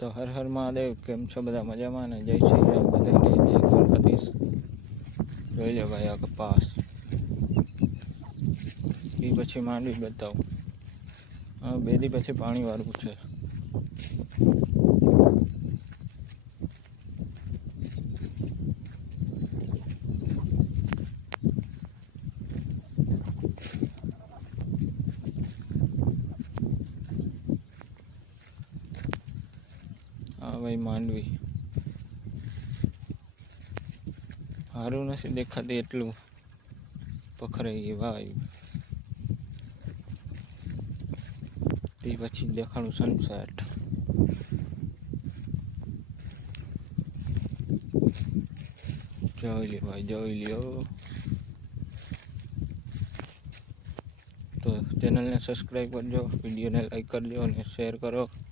तो हर हर महादेव केम छो बधा मजामां ने जय श्री राम बधाने जय દ્વારકાધીશ। જોઈ લો ભાઈ આ કપાસ એ પછી માંડવી બતાવું। હા બે દી પછી પાણી વાળવું છે। हाँ भाई मांडवी हारू नहीं देखाती एटलू पखराई गई भाई। ते पछी देखाणु सनसेट। जोई लियो भाई जोई लियो। तो चैनल ने सब्सक्राइब करजो, वीडियो ने लाइक करजो और शेर करो।